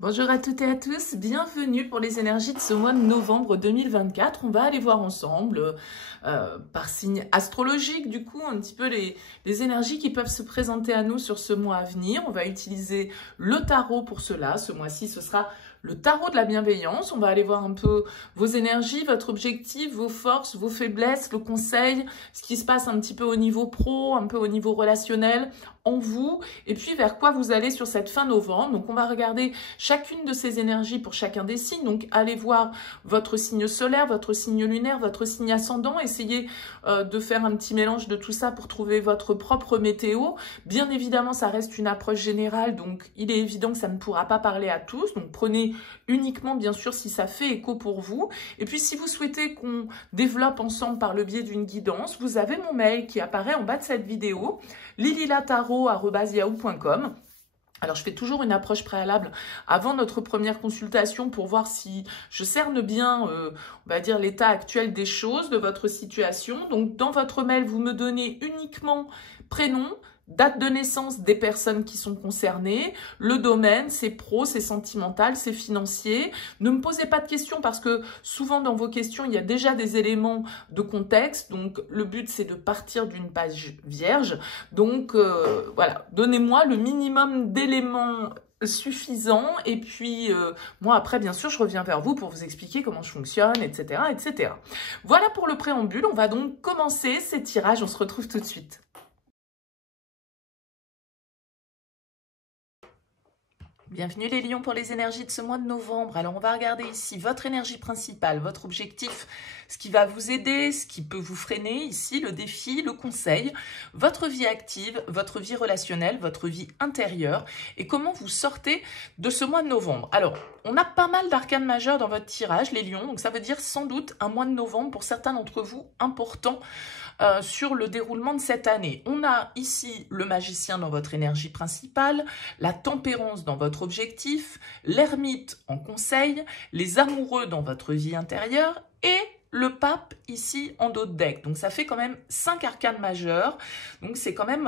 Bonjour à toutes et à tous, bienvenue pour les énergies de ce mois de novembre 2024. On va aller voir ensemble, par signe astrologique, du coup, un petit peu les énergies qui peuvent se présenter à nous sur ce mois à venir. On va utiliser le tarot pour cela. Ce mois-ci, ce sera le tarot de la bienveillance. On va aller voir un peu vos énergies, votre objectif, vos forces, vos faiblesses, le conseil, ce qui se passe un petit peu au niveau pro, un peu au niveau relationnel en vous, et puis vers quoi vous allez sur cette fin novembre. Donc on va regarder chacune de ces énergies pour chacun des signes. Donc allez voir votre signe solaire, votre signe lunaire, votre signe ascendant. Essayez de faire un petit mélange de tout ça pour trouver votre propre météo. Bien évidemment, ça reste une approche générale, donc il est évident que ça ne pourra pas parler à tous. Donc prenez uniquement, bien sûr, si ça fait écho pour vous. Et puis si vous souhaitez qu'on développe ensemble par le biais d'une guidance, vous avez mon mail qui apparaît en bas de cette vidéo, lililataro@yahoo.com. Alors, je fais toujours une approche préalable avant notre première consultation pour voir si je cerne bien, on va dire, l'état actuel des choses, de votre situation. Donc, dans votre mail, vous me donnez uniquement prénom, date de naissance des personnes qui sont concernées, le domaine, c'est pro, c'est sentimental, c'est financier. Ne me posez pas de questions parce que souvent dans vos questions, il y a déjà des éléments de contexte. Donc, le but, c'est de partir d'une page vierge. Donc, voilà, donnez-moi le minimum d'éléments suffisants. Et puis, moi, après, bien sûr, je reviens vers vous pour vous expliquer comment je fonctionne, etc., etc. Voilà pour le préambule. On va donc commencer ces tirages. On se retrouve tout de suite. Bienvenue les lions pour les énergies de ce mois de novembre. Alors on va regarder ici votre énergie principale, votre objectif, ce qui va vous aider, ce qui peut vous freiner ici, le défi, le conseil, votre vie active, votre vie relationnelle, votre vie intérieure et comment vous sortez de ce mois de novembre. Alors on a pas mal d'arcanes majeures dans votre tirage les lions, donc ça veut dire sans doute un mois de novembre pour certains d'entre vous important sur le déroulement de cette année. On a ici le magicien dans votre énergie principale, la tempérance dans votre objectif, l'ermite en conseil, les amoureux dans votre vie intérieure et le pape ici en dos de deck. Donc ça fait quand même 5 arcanes majeures. Donc c'est quand même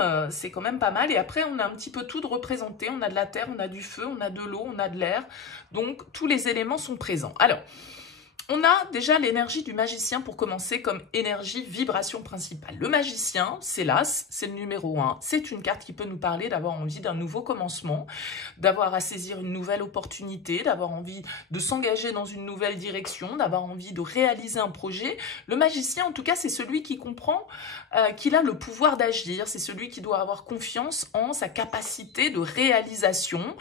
pas mal. Et après on a un petit peu tout de représenté. On a de la terre, on a du feu, on a de l'eau, on a de l'air. Donc tous les éléments sont présents. Alors, on a déjà l'énergie du magicien pour commencer comme énergie vibration principale. Le magicien, c'est l'as, c'est le numéro 1. C'est une carte qui peut nous parler d'avoir envie d'un nouveau commencement, d'avoir à saisir une nouvelle opportunité, d'avoir envie de s'engager dans une nouvelle direction, d'avoir envie de réaliser un projet. Le magicien, en tout cas, c'est celui qui comprend qu'il a le pouvoir d'agir. C'est celui qui doit avoir confiance en sa capacité de réalisation.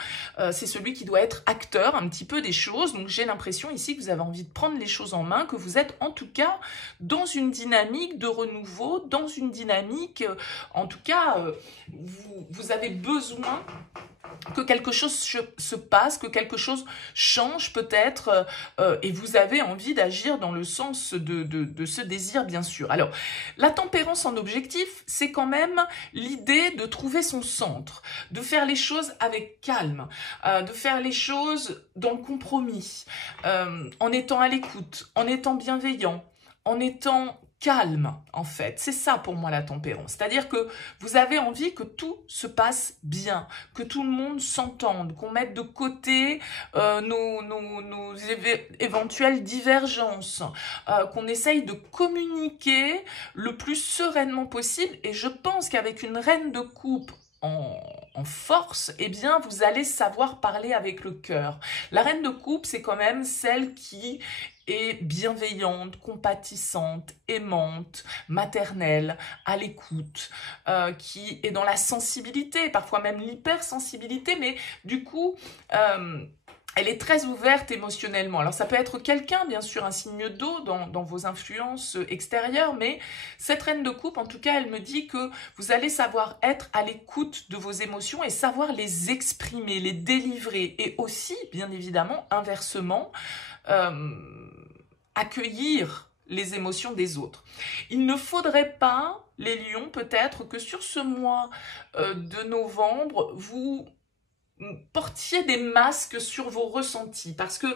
C'est celui qui doit être acteur un petit peu des choses. Donc j'ai l'impression ici que vous avez envie de prendre les choses en main, que vous êtes en tout cas dans une dynamique de renouveau, dans une dynamique, en tout cas, vous avez besoin que quelque chose se passe, que quelque chose change peut-être, et vous avez envie d'agir dans le sens de ce désir, bien sûr. Alors, la tempérance en objectif, c'est quand même l'idée de trouver son centre, de faire les choses avec calme, de faire les choses dans le compromis, en étant à l'écoute, en étant bienveillant, en étant calme, en fait. C'est ça pour moi la tempérance. C'est-à-dire que vous avez envie que tout se passe bien, que tout le monde s'entende, qu'on mette de côté nos éventuelles divergences, qu'on essaye de communiquer le plus sereinement possible. Et je pense qu'avec une reine de coupe en force, eh bien, vous allez savoir parler avec le cœur. La reine de coupe, c'est quand même celle qui est bienveillante, compatissante, aimante, maternelle, à l'écoute, qui est dans la sensibilité, parfois même l'hypersensibilité, mais du coup, elle est très ouverte émotionnellement. Alors ça peut être quelqu'un, bien sûr, un signe d'eau dans vos influences extérieures, mais cette reine de coupe, en tout cas, elle me dit que vous allez savoir être à l'écoute de vos émotions et savoir les exprimer, les délivrer. Et aussi, bien évidemment, inversement, accueillir les émotions des autres. Il ne faudrait pas, les lions, peut-être que sur ce mois de novembre, vous portiez des masques sur vos ressentis, parce que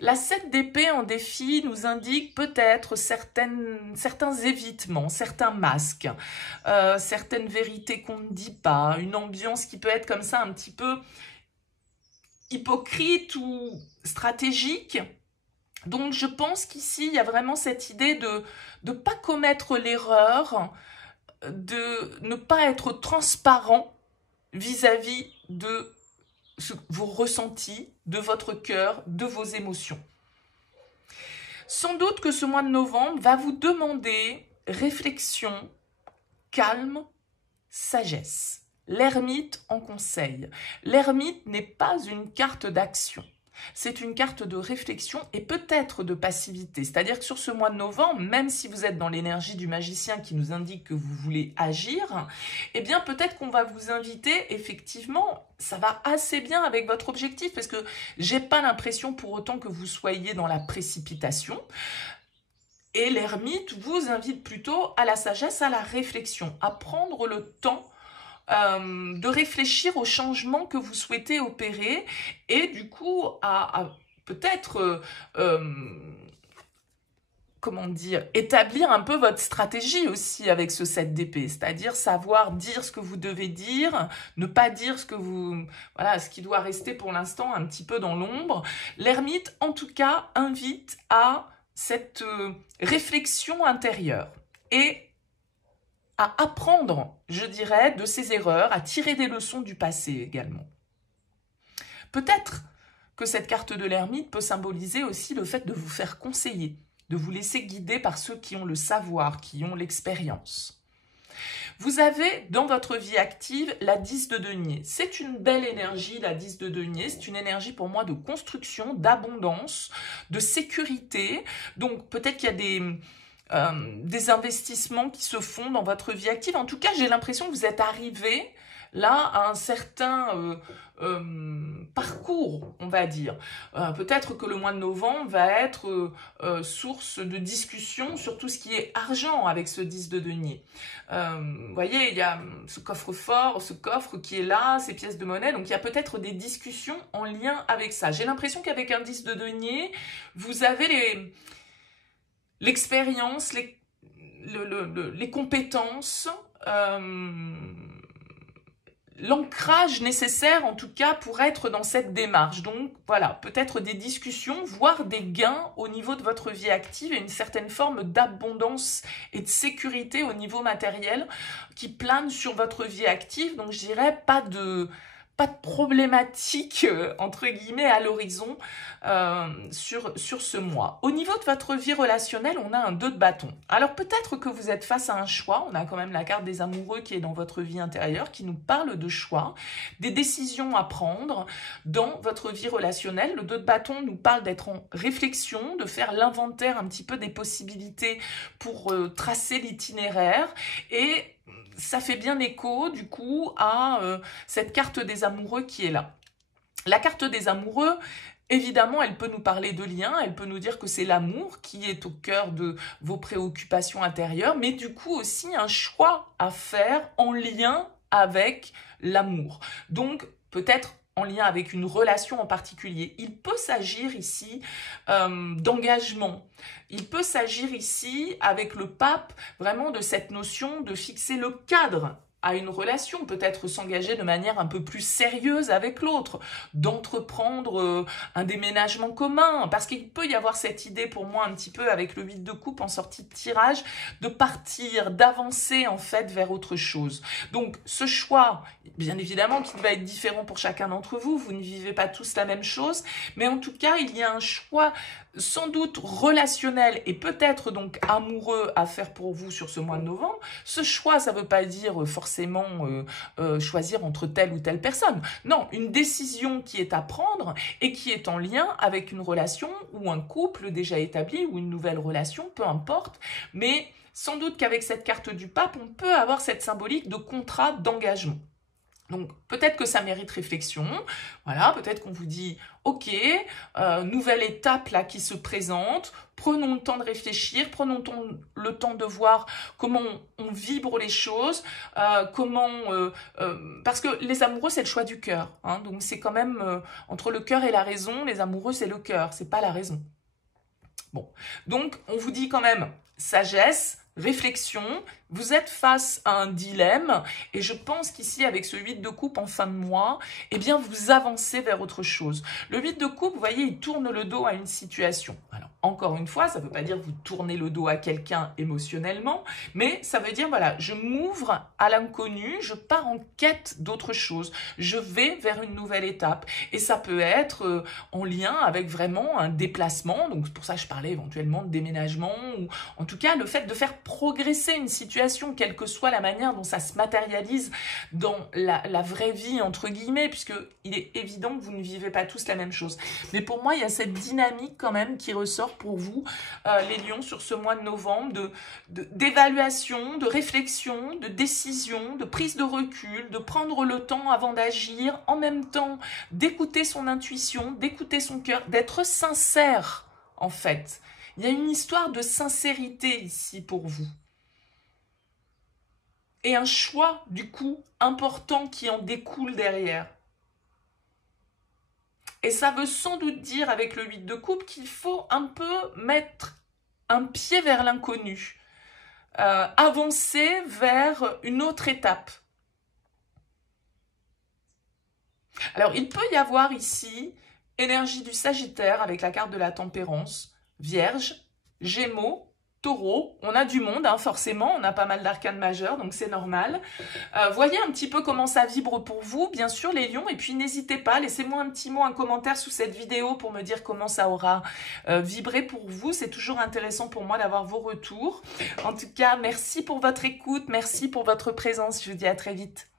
la 7 d'épée en défi nous indique peut-être certains évitements, certains masques, certaines vérités qu'on ne dit pas, une ambiance qui peut être comme ça un petit peu hypocrite ou stratégique. Donc, je pense qu'ici, il y a vraiment cette idée de ne pas commettre l'erreur, de ne pas être transparent vis-à-vis de vos ressentis, de votre cœur, de vos émotions. Sans doute que ce mois de novembre va vous demander réflexion, calme, sagesse. L'ermite en conseil. L'ermite n'est pas une carte d'action. C'est une carte de réflexion et peut-être de passivité. C'est-à-dire que sur ce mois de novembre, même si vous êtes dans l'énergie du magicien qui nous indique que vous voulez agir, eh bien peut-être qu'on va vous inviter, effectivement, ça va assez bien avec votre objectif, parce que j'ai pas l'impression pour autant que vous soyez dans la précipitation. Et l'ermite vous invite plutôt à la sagesse, à la réflexion, à prendre le temps de réfléchir aux changements que vous souhaitez opérer et du coup à peut-être comment dire, établir un peu votre stratégie aussi avec ce 7 d'épée, c'est-à-dire savoir dire ce que vous devez dire, ne pas dire ce que vous, voilà, ce qui doit rester pour l'instant un petit peu dans l'ombre. L'ermite en tout cas invite à cette réflexion intérieure et à apprendre, je dirais, de ses erreurs, à tirer des leçons du passé également. Peut-être que cette carte de l'ermite peut symboliser aussi le fait de vous faire conseiller, de vous laisser guider par ceux qui ont le savoir, qui ont l'expérience. Vous avez dans votre vie active la 10 de denier. C'est une belle énergie, la 10 de denier. C'est une énergie pour moi de construction, d'abondance, de sécurité. Donc peut-être qu'il y a des investissements qui se font dans votre vie active. En tout cas, j'ai l'impression que vous êtes arrivé là à un certain parcours, on va dire. Peut-être que le mois de novembre va être source de discussion sur tout ce qui est argent avec ce 10 de denier. Vous voyez, il y a ce coffre-fort, ce coffre qui est là, ces pièces de monnaie, donc il y a peut-être des discussions en lien avec ça. J'ai l'impression qu'avec un 10 de denier, vous avez l'expérience, les compétences, l'ancrage nécessaire en tout cas pour être dans cette démarche. Donc voilà, peut-être des discussions, voire des gains au niveau de votre vie active et une certaine forme d'abondance et de sécurité au niveau matériel qui plane sur votre vie active. Donc je dirais pas de problématique, entre guillemets, à l'horizon sur ce mois. Au niveau de votre vie relationnelle, on a un 2 de bâton. Alors peut-être que vous êtes face à un choix, on a quand même la carte des amoureux qui est dans votre vie intérieure, qui nous parle de choix, des décisions à prendre dans votre vie relationnelle. Le 2 de bâton nous parle d'être en réflexion, de faire l'inventaire un petit peu des possibilités pour tracer l'itinéraire et ça fait bien écho, du coup, à cette carte des amoureux qui est là. La carte des amoureux, évidemment, elle peut nous parler de lien, elle peut nous dire que c'est l'amour qui est au cœur de vos préoccupations intérieures, mais du coup aussi un choix à faire en lien avec l'amour. Donc, peut-être en lien avec une relation en particulier. Il peut s'agir ici d'engagement. Il peut s'agir ici, avec le pape, vraiment de cette notion de fixer le cadre à une relation, peut-être s'engager de manière un peu plus sérieuse avec l'autre, d'entreprendre un déménagement commun, parce qu'il peut y avoir cette idée pour moi un petit peu avec le 8 de coupe en sortie de tirage, de partir, d'avancer en fait vers autre chose. Donc ce choix, bien évidemment qu'il va être différent pour chacun d'entre vous, vous ne vivez pas tous la même chose, mais en tout cas il y a un choix sans doute relationnel et peut-être donc amoureux à faire pour vous sur ce mois de novembre. Ce choix, ça ne veut pas dire forcément choisir entre telle ou telle personne. Non, une décision qui est à prendre et qui est en lien avec une relation ou un couple déjà établi ou une nouvelle relation, peu importe. Mais sans doute qu'avec cette carte du pape, on peut avoir cette symbolique de contrat d'engagement. Donc, peut-être que ça mérite réflexion, voilà, peut-être qu'on vous dit, ok, nouvelle étape là qui se présente, prenons le temps de réfléchir, prenons le temps de voir comment on vibre les choses, parce que les amoureux, c'est le choix du cœur, hein, donc c'est quand même, entre le cœur et la raison, les amoureux, c'est le cœur, c'est pas la raison. Bon, donc on vous dit quand même sagesse, réflexion, Vous êtes face à un dilemme et je pense qu'ici, avec ce 8 de coupe en fin de mois, eh bien, vous avancez vers autre chose. Le 8 de coupe, vous voyez, il tourne le dos à une situation. Alors, encore une fois, ça ne veut pas dire que vous tournez le dos à quelqu'un émotionnellement, mais ça veut dire, voilà, je m'ouvre à l'inconnu, je pars en quête d'autre chose, je vais vers une nouvelle étape. Et ça peut être en lien avec vraiment un déplacement, donc c'est pour ça que je parlais éventuellement de déménagement, ou en tout cas le fait de faire progresser une situation, quelle que soit la manière dont ça se matérialise dans la vraie vie, entre guillemets, puisqu'il est évident que vous ne vivez pas tous la même chose. Mais pour moi, il y a cette dynamique quand même qui ressort pour vous, les lions, sur ce mois de novembre, d'évaluation, de réflexion, de décision, de prise de recul, de prendre le temps avant d'agir, en même temps d'écouter son intuition, d'écouter son cœur, d'être sincère en fait. Il y a une histoire de sincérité ici pour vous. Et un choix, du coup, important qui en découle derrière. Et ça veut sans doute dire, avec le 8 de coupe, qu'il faut un peu mettre un pied vers l'inconnu. Avancer vers une autre étape. Alors, il peut y avoir ici énergie du Sagittaire avec la carte de la tempérance, Vierge, Gémeaux, Taureau. On a du monde, hein, forcément, on a pas mal d'arcanes majeures, donc c'est normal. Voyez un petit peu comment ça vibre pour vous, bien sûr, les lions, et puis n'hésitez pas, laissez-moi un petit mot, un commentaire sous cette vidéo pour me dire comment ça aura vibré pour vous. C'est toujours intéressant pour moi d'avoir vos retours. En tout cas, merci pour votre écoute, merci pour votre présence, je vous dis à très vite.